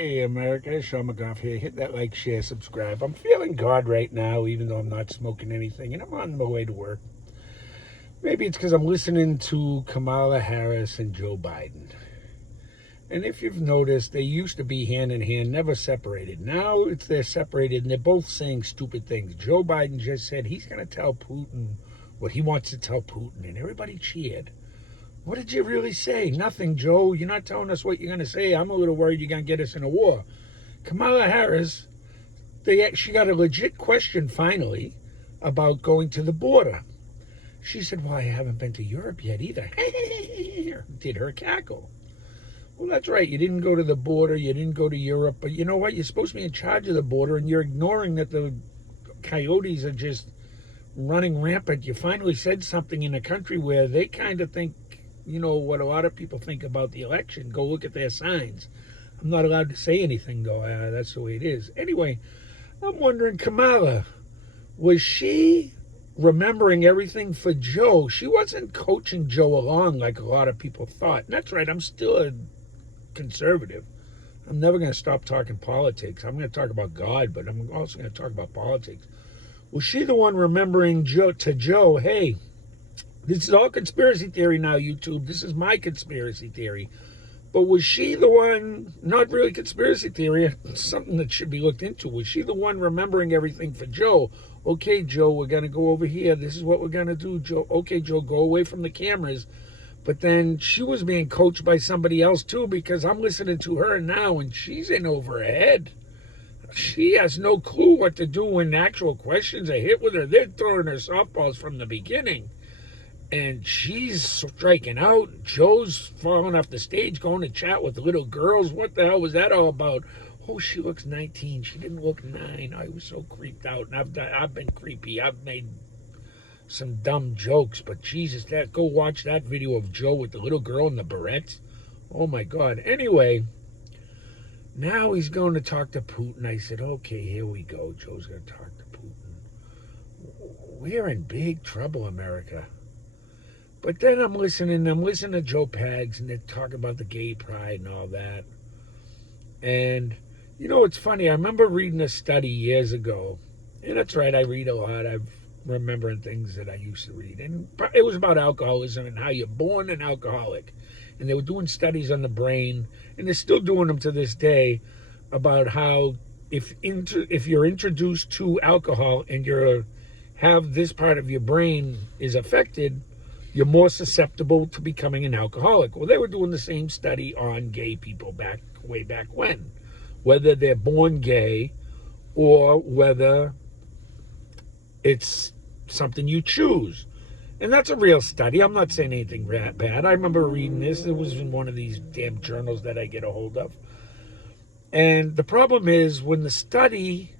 Hey, America, Sean McGough here. Hit that like, share, subscribe. I'm feeling God right now, even though I'm not smoking anything, and I'm on my way to work. Maybe it's because I'm listening to Kamala Harris and Joe Biden. And if you've noticed, they used to be hand in hand, never separated. Now they're separated, and they're both saying stupid things. Joe Biden just said he's going to tell Putin what he wants to tell Putin, and everybody cheered. What did you really say? Nothing, Joe. You're not telling us what you're going to say. I'm a little worried you're going to get us in a war. Kamala Harris, she got a legit question finally about going to the border. She said, well, I haven't been to Europe yet either. Did her cackle. Well, that's right. You didn't go to the border. You didn't go to Europe. But you know what? You're supposed to be in charge of the border, and you're ignoring that the coyotes are just running rampant. You finally said something in a country where they kind of think, you know, what a lot of people think about the election. Go look at their signs. I'm not allowed to say anything, though. That's the way it is. Anyway, I'm wondering, Kamala, was she remembering everything for Joe? She wasn't coaching Joe along like a lot of people thought. And that's right. I'm still a conservative. I'm never going to stop talking politics. I'm going to talk about God, but I'm also going to talk about politics. Was she the one remembering Joe, hey, this is all conspiracy theory now, YouTube. This is my conspiracy theory. But was she the one, not really conspiracy theory, something that should be looked into. Was she the one remembering everything for Joe? Okay, Joe, we're going to go over here. This is what we're going to do, Joe. Okay, Joe, go away from the cameras. But then she was being coached by somebody else, too, because I'm listening to her now, and she's in over her head. She has no clue what to do when actual questions are hit with her. They're throwing her softballs from the beginning. And she's striking out. Joe's falling off the stage, going to chat with little girls. What the hell was that all about? Oh, she looks 19. She didn't look 9. I was so creeped out. And I've been creepy. I've made some dumb jokes. But Jesus, go watch that video of Joe with the little girl in the barrettes. Oh, my God. Anyway, now he's going to talk to Putin. I said, okay, here we go. Joe's going to talk to Putin. We're in big trouble, America. But then I'm listening to Joe Pags, and they talk about the gay pride and all that. And, you know, it's funny. I remember reading a study years ago. And that's right, I read a lot. I'm remembering things that I used to read. And it was about alcoholism and how you're born an alcoholic. And they were doing studies on the brain, and they're still doing them to this day, about how if you're introduced to alcohol and you have this part of your brain is affected, you're more susceptible to becoming an alcoholic. Well, they were doing the same study on gay people way back when, whether they're born gay or whether it's something you choose. And that's a real study. I'm not saying anything bad. I remember reading this. It was in one of these damn journals that I get a hold of. And the problem is when the study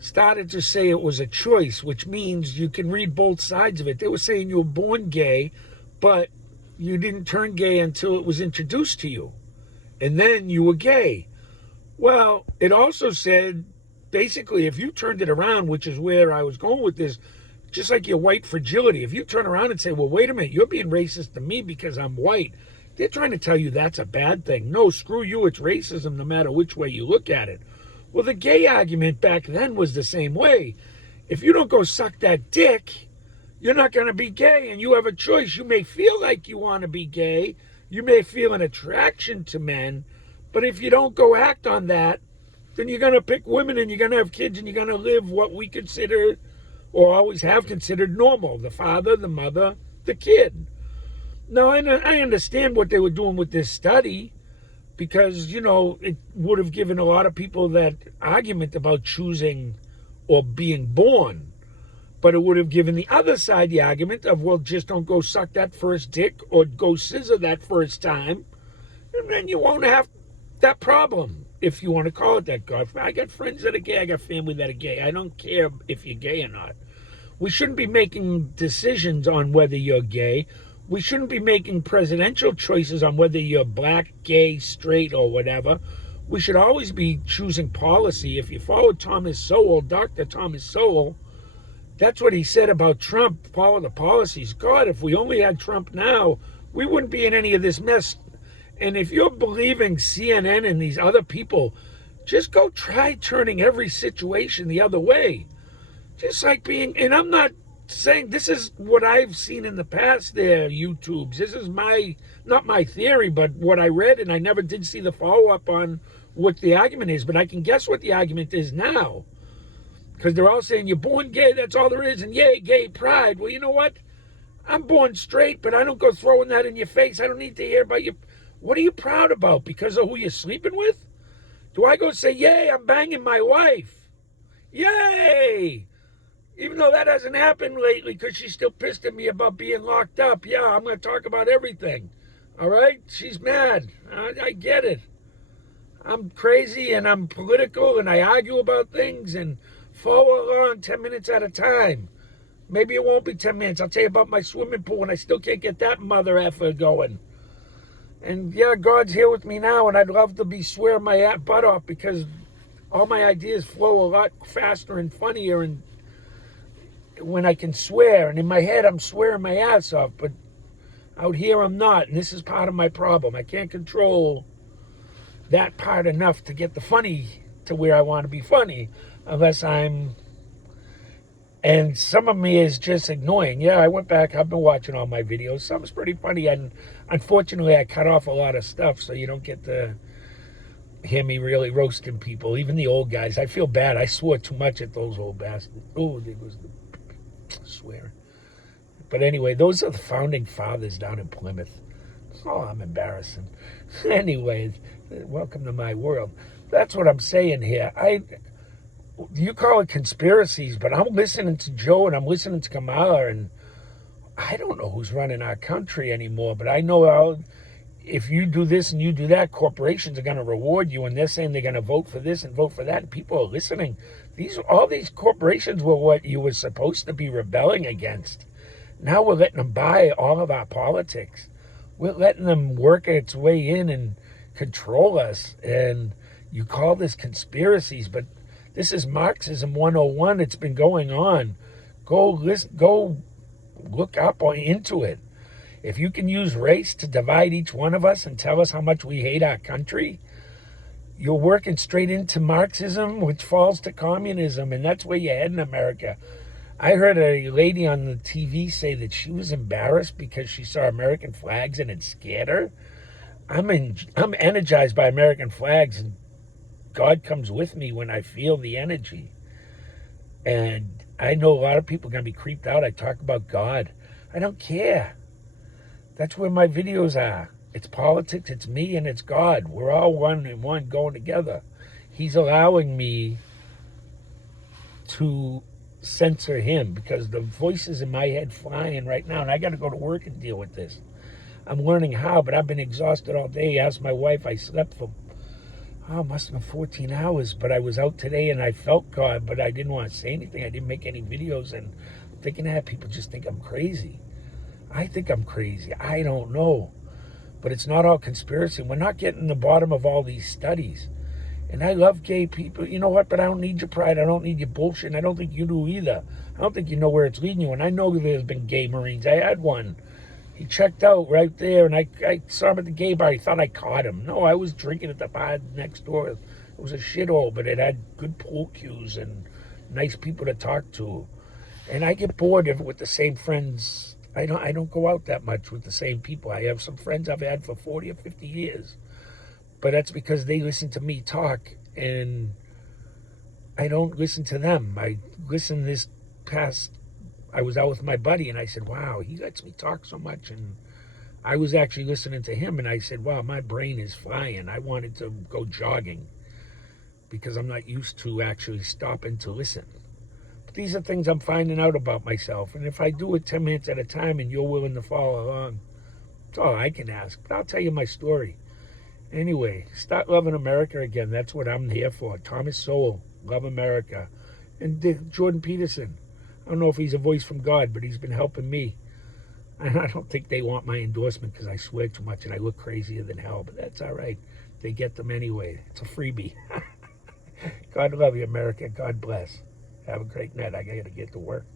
started to say it was a choice, which means you can read both sides of it. They were saying you were born gay, but you didn't turn gay until it was introduced to you. And then you were gay. Well, it also said, basically, if you turned it around, which is where I was going with this, just like your white fragility, if you turn around and say, well, wait a minute, you're being racist to me because I'm white, they're trying to tell you that's a bad thing. No, screw you, it's racism no matter which way you look at it. Well, the gay argument back then was the same way. If you don't go suck that dick, you're not going to be gay, and you have a choice. You may feel like you want to be gay. You may feel an attraction to men, but if you don't go act on that, then you're going to pick women, and you're going to have kids, and you're going to live what we consider or always have considered normal, the father, the mother, the kid. Now, I understand what they were doing with this study, because, you know, it would have given a lot of people that argument about choosing or being born. But it would have given the other side the argument of, well, just don't go suck that first dick or go scissor that first time. And then you won't have that problem, if you want to call it that. I got friends that are gay. I got family that are gay. I don't care if you're gay or not. We shouldn't be making decisions on whether you're gay. We shouldn't be making presidential choices on whether you're black, gay, straight, or whatever. We should always be choosing policy. If you follow Thomas Sowell, Dr. Thomas Sowell, that's what he said about Trump, follow the policies. God, if we only had Trump now, we wouldn't be in any of this mess. And if you're believing CNN and these other people, just go try turning every situation the other way. Just like being, and I'm not saying this is what I've seen in the past there, YouTubes. This is not my theory, but what I read, and I never did see the follow-up on what the argument is, but I can guess what the argument is now. Because they're all saying, you're born gay, that's all there is, and yay, gay pride. Well, you know what? I'm born straight, but I don't go throwing that in your face. I don't need to hear about you. What are you proud about? Because of who you're sleeping with? Do I go say, yay, I'm banging my wife? Yay! Even though that hasn't happened lately because she's still pissed at me about being locked up. Yeah, I'm going to talk about everything. All right? She's mad. I get it. I'm crazy and I'm political and I argue about things and follow along 10 minutes at a time. Maybe it won't be 10 minutes. I'll tell you about my swimming pool and I still can't get that mother effer going. And yeah, God's here with me now and I'd love to be swearing my butt off because all my ideas flow a lot faster and funnier and when I can swear, and in my head I'm swearing my ass off, but out here I'm not, and this is part of my problem. I can't control that part enough to get the funny to where I want to be funny, unless and some of me is just annoying. Yeah, I went back, I've been watching all my videos. Some's pretty funny, and unfortunately I cut off a lot of stuff, so you don't get to hear me really roasting people, even the old guys. I feel bad. I swore too much at those old bastards. Oh, it was the swearing. But anyway, those are the founding fathers down in Plymouth. Oh, I'm embarrassing. Anyway, welcome to my world. That's what I'm saying here. You call it conspiracies, but I'm listening to Joe and I'm listening to Kamala, and I don't know who's running our country anymore, but I know if you do this and you do that, corporations are going to reward you, and they're saying they're going to vote for this and vote for that, and people are listening. All these corporations were what you were supposed to be rebelling against. Now we're letting them buy all of our politics. We're letting them work its way in and control us. And you call this conspiracies, but this is Marxism 101. It's been going on. Go look up into it. If you can use race to divide each one of us and tell us how much we hate our country, you're working straight into Marxism, which falls to communism, and that's where you're heading in America. I heard a lady on the TV say that she was embarrassed because she saw American flags and it scared her. I'm energized by American flags, and God comes with me when I feel the energy. And I know a lot of people are going to be creeped out. I talk about God. I don't care. That's where my videos are. It's politics, it's me, and it's God. We're all one and one going together. He's allowing me to censor him because the voices in my head flying right now, and I got to go to work and deal with this. I'm learning how, but I've been exhausted all day. Asked my wife, I slept for, must have been 14 hours, but I was out today and I felt God, but I didn't want to say anything. I didn't make any videos, and I'm thinking that people just think I'm crazy. I think I'm crazy. I don't know. But it's not all conspiracy. We're not getting to the bottom of all these studies. And I love gay people. You know what? But I don't need your pride. I don't need your bullshit. And I don't think you do either. I don't think you know where it's leading you. And I know there's been gay Marines. I had one. He checked out right there. And I saw him at the gay bar. He thought I caught him. No, I was drinking at the bar next door. It was a shithole. But it had good pool cues and nice people to talk to. And I get bored with the same friends. I don't go out that much with the same people. I have some friends I've had for 40 or 50 years. But that's because they listen to me talk, and I don't listen to them. I listened I was out with my buddy, and I said, wow, he lets me talk so much. And I was actually listening to him, and I said, wow, my brain is flying. I wanted to go jogging because I'm not used to actually stopping to listen. These are things I'm finding out about myself. And if I do it 10 minutes at a time and you're willing to follow along, that's all I can ask. But I'll tell you my story. Anyway, start loving America again. That's what I'm here for. Thomas Sowell, love America. And Jordan Peterson. I don't know if he's a voice from God, but he's been helping me. And I don't think they want my endorsement because I swear too much and I look crazier than hell. But that's all right. They get them anyway. It's a freebie. God love you, America. God bless. Have a great night. I got to get to work.